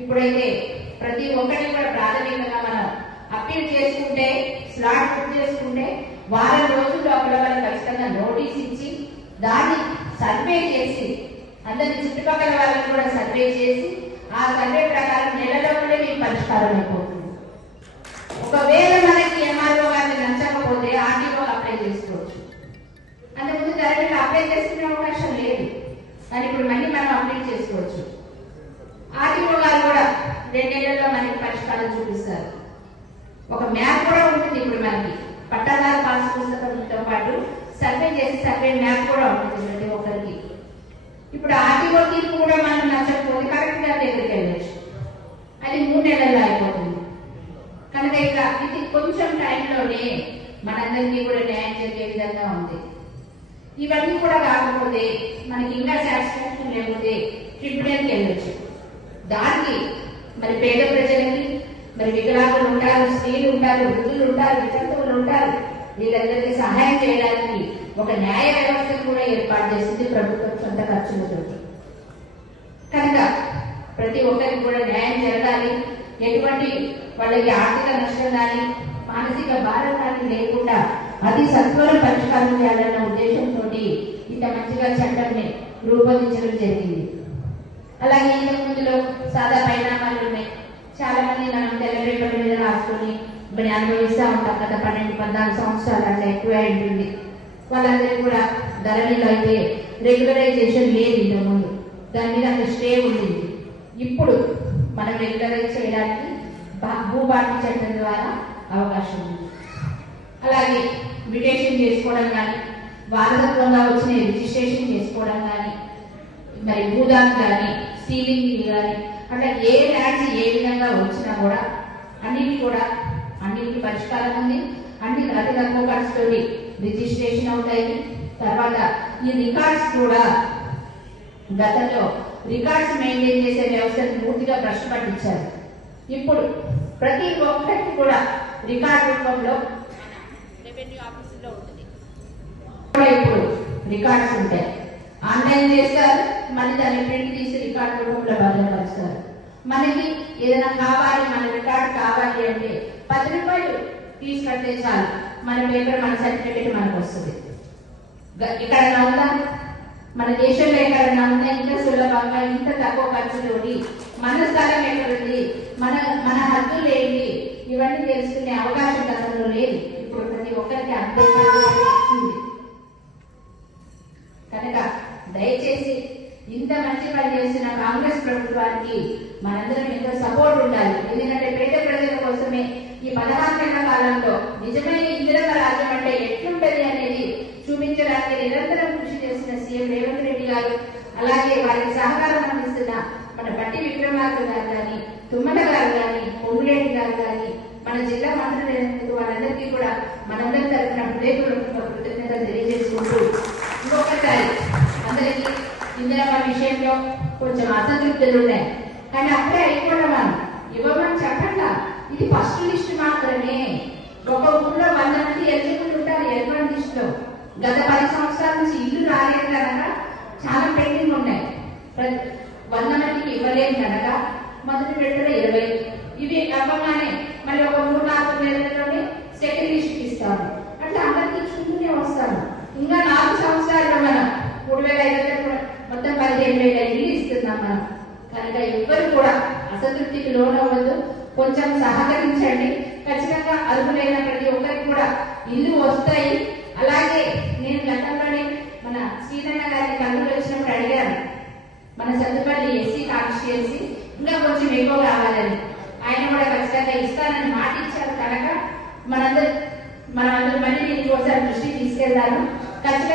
ఇప్పుడైతే ప్రతి ఒక్కరిని కూడా ప్రాథమికంగా మనం అప్పీల్ చేసుకుంటే స్లాట్ బుక్ చేసుకుంటే వారం రోజుల లోపల వాళ్ళు ఖచ్చితంగా నోటీస్ ఇచ్చి దాన్ని సర్వే చేసి అందరి చుట్టుపక్కల వాళ్ళని కూడా సర్వే చేసి ఆ సర్వే ప్రకారం నెలలో కూడా మీకు పరిష్కారం అయిపోతుంది. ఒకవేళ మనకి ఎంఆర్ఓ గారిని నచ్చకపోతే ఆర్టీఓ అప్లై చేసుకోవచ్చు. అంతకుముందు డైరెక్ట్ అప్లై చేసుకునే అవకాశం లేదు. కానీ ఇప్పుడు మళ్ళీ మనం అప్లై చేసుకోవచ్చు. ఆర్టీఓ గారు కూడా రెండేళ్ళలో మనకి పరిష్కారం చూపిస్తారు. ఒక మ్యాప్ కూడా ఉంటుంది ఇప్పుడు మనకి. పట్టణాల పాస్ పుస్తకంతో పాటు సర్వే చేసి సర్వే మ్యాప్ కూడా ఉంటుంది ప్రతి ఒక్కరికి. ఇప్పుడు ఆర్టీఓ తీర్పు కూడా మనం నచ్చకపోతే కరెక్ట్గా దగ్గరికి వెళ్ళచ్చు. అది మూడు నెలల్లో అయిపోతుంది. కనుక ఇక ఇది కొంచెం టైంలోనే మనందరికీ కూడా న్యాయం జరిగే విధంగా ఉంది. ఇవన్నీ కూడా కాకపోతే మనకి ఇంకా సాటిస్ఫాక్షన్ లేకపోతే ట్రిబ్యునల్కి వెళ్ళొచ్చు. దానికి మరి పేద ప్రజలకి మరి వికలాంగులు ఉంటారు స్త్రీలు ఉంటారు వృద్ధులు ఉంటారు వితంతువులు ఉంటారు వీళ్ళందరికీ సహాయం చేయడానికి ఒక న్యాయ వ్యవస్థను కూడా ఏర్పాటు చేసింది ప్రభుత్వం సొంత ఖర్చులతో. కనుక ప్రతి ఒక్కరికి కూడా న్యాయం జరగాలి. ఎటువంటి వాళ్ళకి ఆర్థిక నష్టం కానీ మానసిక భారం కానీ లేకుండా అతి సత్వరం పరిష్కారం చేయాలన్న ఉద్దేశంతో ఇంత మంచిగా చట్టాన్ని రూపొందించడం జరిగింది. అలాగే ఇంతకు ముందులో సాదా పరిణామాలు ఉన్నాయి. చాలా మంది మనం తెల్లరేపటి మీద రాసుకొని మరి అనుభవిస్తూ ఉంటాం గత పన్నెండు పద్నాలుగు సంవత్సరాలు అట్లా ఎక్కువ ఉంటుంది వాళ్ళందరికీ కూడా ధరణిలో అయితే రెగ్యులరైజేషన్ లేదు ఇంతకు ముందు దాని మీద అంత స్టే ఉండింది. ఇప్పుడు మనం రెగ్యులరైజ్ చేయడానికి భా- భూభారతి చట్టం ద్వారా అవకాశం ఉంది. అలాగే మ్యూటేషన్ చేసుకోవడం కానీ వారసత్వంగా వచ్చిన రిజిస్ట్రేషన్ చేసుకోవడం కానీ మరి భూదాన్ కానీ సీలింగ్ కానీ అట్లా ఏ ల్యాండ్స్ ఏ విధంగా వచ్చినా కూడా అన్నిటి కూడా అన్నిటికి పరిష్కారం ఉంది. అన్ని అతి తక్కువ ఖర్చుతో రిజిస్ట్రేషన్ అవుతాయి తర్వాత ఈ రికార్డ్స్ కూడా గతంలో రికార్డ్స్ మెయింటైన్ చేసే వ్యవస్థను పూర్తిగా భ్రష్టు పట్టించారు. ఇప్పుడు ప్రతి ఒక్కరికి కూడా రికార్డ్ రూపంలో రెవెన్యూ ఆఫీసులో ఉంటుంది. ఇప్పుడు రికార్డ్స్ ఉంటాయి. ఆన్లైన్ చేస్తారు మళ్ళీ దాన్ని ప్రింట్ తీసి రికార్డ్ రూపంలో భద్రపరుస్తారు. మనకి ఏదైనా కావాలి మన రికార్డ్ కావాలి అంటే పది రూపాయలు ఫీజు కడితే చాలు. మన పేపర్ మన సర్టిఫికేట్ మనకు వస్తుంది. ఎక్కడైనా ఉందా? మన దేశంలో ఎక్కడైనా ఉందా? ఇంత సులభంగా ఇంత తక్కువ ఖర్చుతోటి మన స్థలం ఎక్కడుంది? మన మన హద్దులు ఏంటి? ఇవన్నీ తెలుసుకునే అవకాశం గతంలో లేదు. ఇప్పుడు ప్రతి ఒక్కరికి అర్థం కనుక దయచేసి ఇంత మంచి పని చేస్తున్న కాంగ్రెస్ ప్రభుత్వానికి మనందరం ఎంతో సపోర్ట్ ఉండాలి. ఎందుకంటే పేద ప్రజల కోసమే ఈ పదహారు కాలంలో నిజమైన ఇందిరక రాజ్యం అంటే ఎట్లుంటది అనేది చూపించడానికి నిరంతరం కృషి చేసిన సీఎం రేవంత్ రెడ్డి గారు అలాగే వారికి సహకారం అందిస్తున్న మన పట్టి విక్రమార్క గారు కానీ తుమ్మల గారు కానీ పొంగులేటి గారు కానీ మన జిల్లా మంత్రులు వాళ్ళందరికీ కూడా మనందరి తరఫున హృదయపూర్వక కృతజ్ఞతలు తెలియజేసుకుంటూ ఇంకొకసారి అందరికీ ఇందిరమ్మ విషయంలో కొంచెం అసంతృప్తులు ఉన్నాయి కానీ అప్పుడే అయిపోవడం ఇవ్వమని చెప్పండి? ఇది ఫస్ట్ లిస్ట్ మాత్రమే. ఒక ఊళ్ళో వంద మంది ఎలిజిబుల్ ఉంటారు ఎల్వన్ లిస్ట్లో. గత పది సంవత్సరాల నుంచి ఇల్లు రాలేదు కనుక చాలా పెండింగ్ ఉన్నాయి. వంద మందికి ఇవ్వలేదు కనుక మొదటి పెట్టిన ఇరవై. ఇవి అవ్వగానే మళ్ళీ ఒక మూడు నాలుగు నెలల్లోనే సెకండ్ లిస్ట్ ఇస్తాము అట్లా అందరికీ చూస్తూనే వస్తారు ఇంకా నాలుగు సంవత్సరాలు మనం మూడు వేల ఐదు వందలు కూడా మొత్తం పదిహేను వేల ఇల్లు ఇస్తున్నాం మనం కనుక ఎవ్వరు కూడా అసంతృప్తికి లోనవ్వద్దు కొంచెం సహకరించండి. ఖచ్చితంగా అర్హులైన ప్రతి ఒక్కరికి కూడా ఇల్లు వస్తాయి. అలాగే నేను గతంలోనే మన శ్రీధన్న గారి కన్నులు వచ్చినప్పుడు అడిగాను. మన సత్తుపల్లి ఎస్సీ కాన్స్టిట్యున్సీ ఇంకా కొంచెం ఎక్కువ కావాలని. ఆయన కూడా ఖచ్చితంగా ఇస్తానని మాట ఇచ్చారు కనుక మనందరూ మనమందరం మళ్ళీ దీనికి ఒకసారి దృష్టి తీసుకెళ్తాను. ఖచ్చితంగా